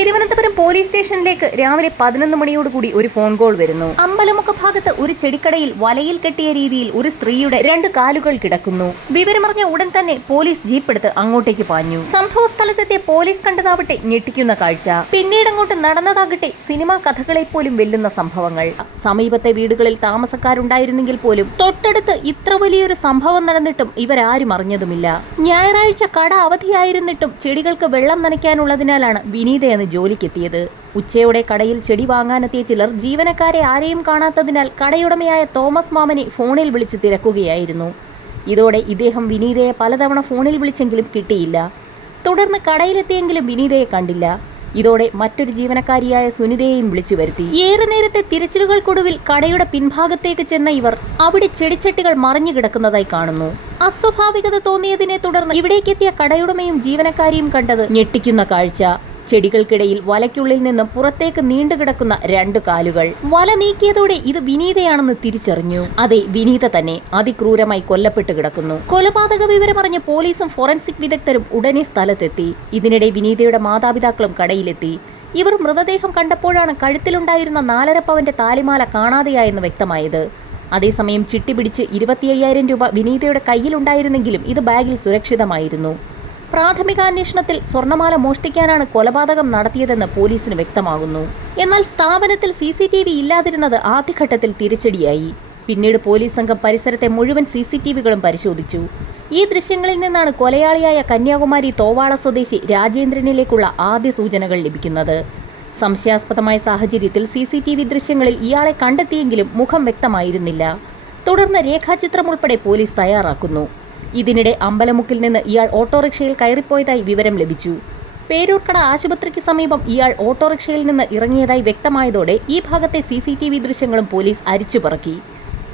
Thiruvananthapuram police സ്റ്റേഷനിലേക്ക് രാവിലെ 11 മണിയോടുകൂടി ഒരു ഫോൺ കോൾ വരുന്നു. അമ്പലമുക്ക് ഭാഗത്ത് ഒരു ചെടിക്കടയിൽ വലയിൽ കെട്ടിയ രീതിയിൽ ഒരു സ്ത്രീയുടെ 2 കാലുകൾ കിടക്കുന്നു. വിവരമറിഞ്ഞ ഉടൻ തന്നെ പോലീസ് ജീപ്പ് എടുത്ത് അങ്ങോട്ടേക്ക് പാഞ്ഞു. സംഭവ സ്ഥലത്തെത്തിയ പോലീസ് കണ്ടതാവട്ടെ ഞെട്ടിക്കുന്ന കാഴ്ച. പിന്നീടങ്ങോട്ട് നടന്നതാകട്ടെ സിനിമാ കഥകളെ പോലും വെല്ലുന്ന സംഭവങ്ങൾ. സമീപത്തെ വീടുകളിൽ താമസക്കാരുണ്ടായിരുന്നെങ്കിൽ പോലും തൊട്ടടുത്ത് ഇത്ര വലിയൊരു സംഭവം നടന്നിട്ടും ഇവരാരും അറിഞ്ഞതുമില്ല. ഞായറാഴ്ച കട അവധിയായിരുന്നിട്ടും ചെടികൾക്ക് വെള്ളം നനയ്ക്കാനുള്ളതിനാലാണ് വിനീതയെന്ന് ജോലിക്കെത്തിയത്. ഉച്ചയോടെ കടയിൽ ചെടി വാങ്ങാനെത്തിയ ചിലർ ജീവനക്കാരെ ആരെയും കാണാത്തതിനാൽ കടയുടമയായ തോമസ് മാമനെ ഫോണിൽ വിളിച്ച് തിരക്കുകയായിരുന്നു. ഇതോടെ ഇദ്ദേഹം വിനീതയെ പലതവണ ഫോണിൽ വിളിച്ചെങ്കിലും കിട്ടിയില്ല. തുടർന്ന് കടയിലെത്തിയെങ്കിലും വിനീതയെ കണ്ടില്ല. ഇതോടെ മറ്റൊരു ജീവനക്കാരിയായ സുനിതയെയും വിളിച്ചു വരുത്തി. ഏറെ നേരത്തെ തിരച്ചിലുകൾക്കൊടുവിൽ കടയുടെ പിൻഭാഗത്തേക്ക് ചെന്ന ഇവർ അവിടെ ചെടിച്ചട്ടികൾ മറിഞ്ഞു കിടക്കുന്നതായി കാണുന്നു. അസ്വാഭാവികത തോന്നിയതിനെ തുടർന്ന് ഇവിടേക്കെത്തിയ കടയുടമയും ജീവനക്കാരിയും കണ്ടത് ഞെട്ടിക്കുന്ന കാഴ്ച. ചെടികൾക്കിടയിൽ വലയ്ക്കുള്ളിൽ നിന്നും പുറത്തേക്ക് നീണ്ടുകിടക്കുന്ന 2 കാലുകൾ. വല നീക്കിയതോടെ ഇത് വിനീതയാണെന്ന് തിരിച്ചറിഞ്ഞു. അതെ, വിനീത തന്നെ അതിക്രൂരമായി കൊല്ലപ്പെട്ട് കിടക്കുന്നു. കൊലപാതക വിവരമറിഞ്ഞ പോലീസും ഫോറൻസിക് വിദഗ്ധരും ഉടനെ സ്ഥലത്തെത്തി. ഇതിനിടെ വിനീതയുടെ മാതാപിതാക്കളും കടയിലെത്തി. ഇവർ മൃതദേഹം കണ്ടപ്പോഴാണ് കഴുത്തിലുണ്ടായിരുന്ന 4.5 പവന്റെ താലിമാല കാണാതെയായെന്ന് വ്യക്തമായത്. അതേസമയം ചിട്ടി പിടിച്ച് 25,000 രൂപ വിനീതയുടെ കയ്യിലുണ്ടായിരുന്നെങ്കിലും ഇത് ബാഗിൽ സുരക്ഷിതമായിരുന്നു. പ്രാഥമികാന്വേഷണത്തിൽ സ്വർണ്ണമാല മോഷ്ടിക്കാനാണ് കൊലപാതകം നടത്തിയതെന്ന് പോലീസിന് വ്യക്തമാകുന്നു. എന്നാൽ സ്ഥാപനത്തിൽ CCTV ഇല്ലാതിരുന്നത് ആദ്യഘട്ടത്തിൽ തിരിച്ചടിയായി. പിന്നീട് പോലീസ് സംഘം പരിസരത്തെ മുഴുവൻ CCTVകളും പരിശോധിച്ചു. ഈ ദൃശ്യങ്ങളിൽ നിന്നാണ് കൊലയാളിയായ കന്യാകുമാരി തോവാള സ്വദേശി രാജേന്ദ്രനിലേക്കുള്ള ആദ്യ സൂചനകൾ ലഭിക്കുന്നത്. സംശയാസ്പദമായ സാഹചര്യത്തിൽ CCTV ദൃശ്യങ്ങളിൽ ഇയാളെ കണ്ടെത്തിയെങ്കിലും മുഖം വ്യക്തമായിരുന്നില്ല. തുടർന്ന് രേഖാചിത്രം ഉൾപ്പെടെ പോലീസ് തയ്യാറാക്കുന്നു. ഇതിനിടെ അമ്പലമുക്കിൽ നിന്ന് ഇയാൾ ഓട്ടോറിക്ഷയിൽ കയറിപ്പോയതായി വിവരം ലഭിച്ചു. പേരൂർക്കട ആശുപത്രിക്ക് സമീപം ഇയാൾ ഓട്ടോറിക്ഷയിൽ നിന്ന് ഇറങ്ങിയതായി വ്യക്തമായതോടെ ഈ ഭാഗത്തെ CCTV ദൃശ്യങ്ങളും പോലീസ് അരിച്ചുപറക്കി.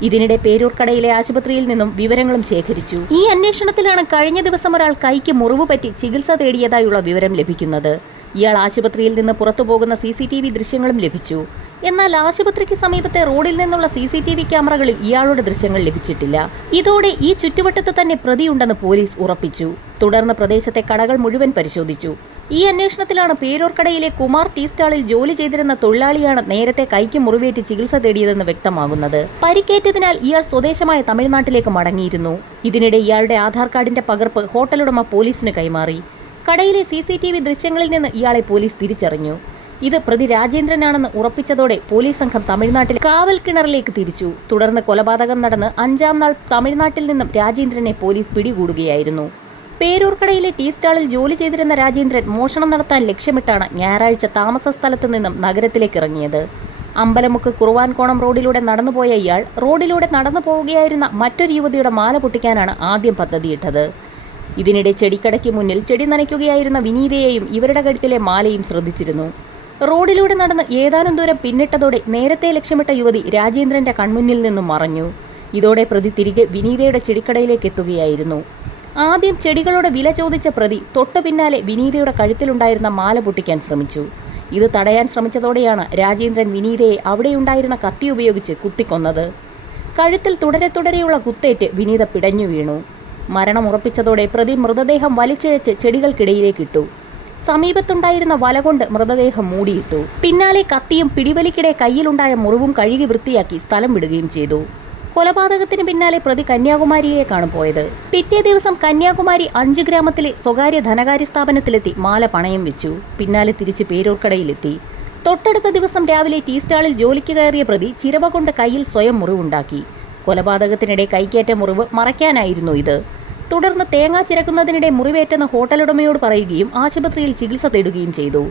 ഇതിനിടെ പേരൂർക്കടയിലെ ആശുപത്രിയിൽ നിന്നും വിവരങ്ങളും ശേഖരിച്ചു. ഈ അന്വേഷണത്തിലാണ് കഴിഞ്ഞ ദിവസം ഒരാൾ കൈക്ക് മുറിവ് പറ്റി ചികിത്സ തേടിയതായുള്ള വിവരം ലഭിക്കുന്നത്. ഇയാൾ ആശുപത്രിയിൽ നിന്ന് പുറത്തുപോകുന്ന CCTV ദൃശ്യങ്ങളും ലഭിച്ചു. എന്നാൽ ആശുപത്രിക്ക് സമീപത്തെ റോഡിൽ നിന്നുള്ള CCTV ക്യാമറകളിൽ ഇയാളുടെ ദൃശ്യങ്ങൾ ലഭിച്ചിട്ടില്ല. ഇതോടെ ഈ ചുറ്റുവട്ടത്ത് തന്നെ പ്രതിയുണ്ടെന്ന് പോലീസ് ഉറപ്പിച്ചു. തുടർന്ന് പ്രദേശത്തെ കടകൾ മുഴുവൻ പരിശോധിച്ചു. ഈ അന്വേഷണത്തിലാണ് പേരൂർക്കടയിലെ കുമാർ ടീ സ്റ്റാളിൽ ജോലി ചെയ്തിരുന്ന തൊഴിലാളിയാണ് നേരത്തെ കൈക്ക് മുറിവേറ്റ് ചികിത്സ തേടിയതെന്ന് വ്യക്തമാകുന്നത്. പരിക്കേറ്റതിനാൽ ഇയാൾ സ്വദേശമായ തമിഴ്നാട്ടിലേക്ക് മടങ്ങിയിരുന്നു. ഇതിനിടെ ഇയാളുടെ ആധാർ കാർഡിന്റെ പകർപ്പ് ഹോട്ടലുടമ പോലീസിന് കൈമാറി. കടയിലെ CCTV ദൃശ്യങ്ങളിൽ നിന്ന് ഇയാളെ പോലീസ് തിരിച്ചറിഞ്ഞു. ഇത് പ്രതി രാജേന്ദ്രനാണെന്ന് ഉറപ്പിച്ചതോടെ പോലീസ് സംഘം തമിഴ്നാട്ടിലെ കാവൽ കിണറിലേക്ക് തിരിച്ചു. തുടർന്ന് കൊലപാതകം നടന്ന് 5-ാം നാൾ തമിഴ്നാട്ടിൽ നിന്നും രാജേന്ദ്രനെ പോലീസ് പിടികൂടുകയായിരുന്നു. പേരൂർക്കടയിലെ ടീ സ്റ്റാളിൽ ജോലി ചെയ്തിരുന്ന രാജേന്ദ്രൻ മോഷണം നടത്താൻ ലക്ഷ്യമിട്ടാണ് ഞായറാഴ്ച താമസ സ്ഥലത്ത് നിന്നും നഗരത്തിലേക്ക് ഇറങ്ങിയത്. അമ്പലമുക്ക് കുറുവാൻകോണം റോഡിലൂടെ നടന്നുപോയ ഇയാൾ റോഡിലൂടെ നടന്നു പോവുകയായിരുന്ന മറ്റൊരു യുവതിയുടെ മാല പൊട്ടിക്കാനാണ് ആദ്യം പദ്ധതിയിട്ടത്. ഇതിനിടെ ചെടിക്കടയ്ക്ക് മുന്നിൽ ചെടി നനയ്ക്കുകയായിരുന്ന വിനീതയെയും ഇവരുടെ കഴുത്തിലെ മാലയും ശ്രദ്ധിച്ചിരുന്നു. റോഡിലൂടെ നടന്ന് ഏതാനും ദൂരം പിന്നിട്ടതോടെ നേരത്തെ ലക്ഷ്യമിട്ട യുവതി രാജേന്ദ്രന്റെ കൺമുന്നിൽ നിന്നും മറഞ്ഞു. ഇതോടെ പ്രതി തിരികെ വിനീതയുടെ ചെടിക്കടയിലേക്ക് എത്തുകയായിരുന്നു. ആദ്യം ചെടികളുടെ വില ചോദിച്ച പ്രതി തൊട്ടു പിന്നാലെ വിനീതയുടെ കഴുത്തിലുണ്ടായിരുന്ന മാല പൊട്ടിക്കാൻ ശ്രമിച്ചു. ഇത് തടയാൻ ശ്രമിച്ചതോടെയാണ് രാജേന്ദ്രൻ വിനീതയെ അവിടെയുണ്ടായിരുന്ന കത്തി ഉപയോഗിച്ച് കുത്തിക്കൊന്നത്. കഴുത്തിൽ തുടരെയുള്ള കുത്തേറ്റ് വിനീത പിടഞ്ഞു വീണു. മരണം ഉറപ്പിച്ചതോടെ പ്രതി മൃതദേഹം വലിച്ചിഴച്ച് ചെടികൾക്കിടയിലേക്കിട്ടു. സമീപത്തുണ്ടായിരുന്ന വല കൊണ്ട് മൃതദേഹം മൂടിയിട്ടു. പിന്നാലെ കത്തിയും പിടിവലിക്കിടെ കയ്യിലുണ്ടായ മുറിവും കഴുകി വൃത്തിയാക്കി സ്ഥലം വിടുകയും ചെയ്തു. കൊലപാതകത്തിന് പിന്നാലെ പ്രതി കന്യാകുമാരിയിലേക്കാണ് പോയത്. പിറ്റേ ദിവസം കന്യാകുമാരി 5 ഗ്രാമത്തിലെ സ്വകാര്യ ധനകാര്യ സ്ഥാപനത്തിലെത്തി മാല പണയം വെച്ചു. പിന്നാലെ തിരിച്ച് പേരൂർക്കടയിലെത്തി. തൊട്ടടുത്ത ദിവസം രാവിലെ ടീ സ്റ്റാളിൽ ജോലിക്ക് കയറിയ പ്രതി ചിരവ കൊണ്ട് കയ്യിൽ സ്വയം മുറിവുണ്ടാക്കി. കൊലപാതകത്തിനിടെ കൈക്കേറ്റ മുറിവ് മറയ്ക്കാനായിരുന്നു ഇത്. തുടർന്ന് തേങ്ങ ചിരക്കുന്നതിനിടെ മുറിവേറ്റെന്ന് ഹോട്ടലുടമയോട് പറയുകയും ആശുപത്രിയിൽ ചികിത്സ തേടുകയും ചെയ്തു.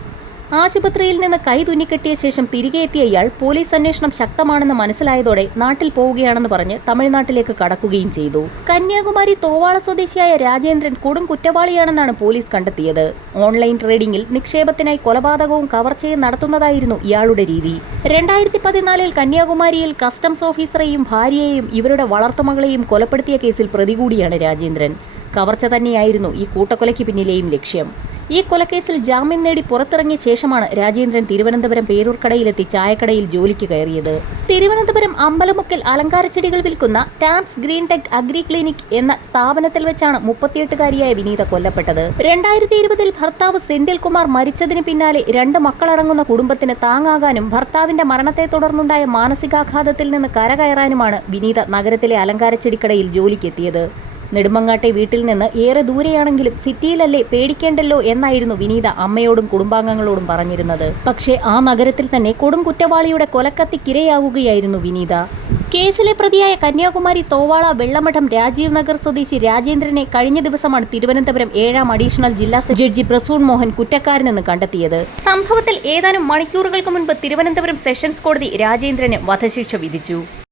ആശുപത്രിയിൽ നിന്ന് കൈ തുന്നിക്കെട്ടിയ ശേഷം തിരികെ എത്തിയ ഇയാൾ പോലീസ് അന്വേഷണം ശക്തമാണെന്ന് മനസ്സിലായതോടെ നാട്ടിൽ പോവുകയാണെന്ന് പറഞ്ഞ് തമിഴ്നാട്ടിലേക്ക് കടക്കുകയും ചെയ്തു. കന്യാകുമാരി തോവാള സ്വദേശിയായ രാജേന്ദ്രൻ കൊടും കുറ്റവാളിയാണെന്നാണ് പോലീസ് കണ്ടെത്തിയത്. ഓൺലൈൻ ട്രേഡിംഗിൽ നിക്ഷേപത്തിനായി കൊലപാതകവും കവർച്ചയും നടത്തുന്നതായിരുന്നു ഇയാളുടെ രീതി. 2014 കന്യാകുമാരിയിൽ കസ്റ്റംസ് ഓഫീസറെയും ഭാര്യയെയും ഇവരുടെ വളർത്തുമകളെയും കൊലപ്പെടുത്തിയ കേസിൽ പ്രതി കൂടിയാണ് രാജേന്ദ്രൻ. കവർച്ച തന്നെയായിരുന്നു ഈ കൂട്ടക്കൊലയ്ക്ക് പിന്നിലെയും ലക്ഷ്യം. ഈ കൊലക്കേസിൽ ജാമ്യം നേടി പുറത്തിറങ്ങിയ ശേഷമാണ് രാജേന്ദ്രൻ തിരുവനന്തപുരം പേരൂർക്കടയിലെത്തി ചായക്കടയിൽ ജോലിക്ക് കയറിയത്. തിരുവനന്തപുരം അമ്പലമുക്കിൽ അലങ്കാരച്ചെടികൾ വിൽക്കുന്ന Taps Green Tech Agri Clinic എന്ന സ്ഥാപനത്തിൽ വെച്ചാണ് 38-കാരിയായ വിനീത കൊല്ലപ്പെട്ടത്. 2020-ൽ ഭർത്താവ് സെന്തിൽകുമാർ മരിച്ചതിന് പിന്നാലെ 2 മക്കളടങ്ങുന്ന കുടുംബത്തിന് താങ്ങാകാനും ഭർത്താവിന്റെ മരണത്തെ തുടർന്നുണ്ടായ മാനസികാഘാതത്തിൽ നിന്ന് കരകയറാനുമാണ് വിനീത നഗരത്തിലെ അലങ്കാരച്ചെടിക്കടയിൽ ജോലിക്കെത്തിയത്. നെടുമങ്ങാട്ടെ വീട്ടിൽ നിന്ന് ഏറെ ദൂരെയാണെങ്കിലും സിറ്റിയിലല്ലേ, പേടിക്കേണ്ടല്ലോ എന്നായിരുന്നു വിനീത അമ്മയോടും കുടുംബാംഗങ്ങളോടും പറഞ്ഞിരുന്നത്. പക്ഷേ ആ നഗരത്തിൽ തന്നെ കൊടും കുറ്റവാളിയുടെ കൊലക്കത്തിക്കിരയാവുകയായിരുന്നു വിനീത. കേസിലെ പ്രതിയായ കന്യാകുമാരി തോവാള വെള്ളമഠം രാജീവ് നഗർ സ്വദേശി രാജേന്ദ്രനെ കഴിഞ്ഞ ദിവസമാണ് തിരുവനന്തപുരം 7ാം അഡീഷണൽ ജില്ലാ ജഡ്ജി പ്രസൂൺ മോഹൻ കുറ്റക്കാരനെന്ന് കണ്ടെത്തിയത്. സംഭവത്തിൽ ഏതാനും മണിക്കൂറുകൾക്ക് മുൻപ് തിരുവനന്തപുരം സെഷൻസ് കോടതി രാജേന്ദ്രന് വധശിക്ഷ വിധിച്ചു.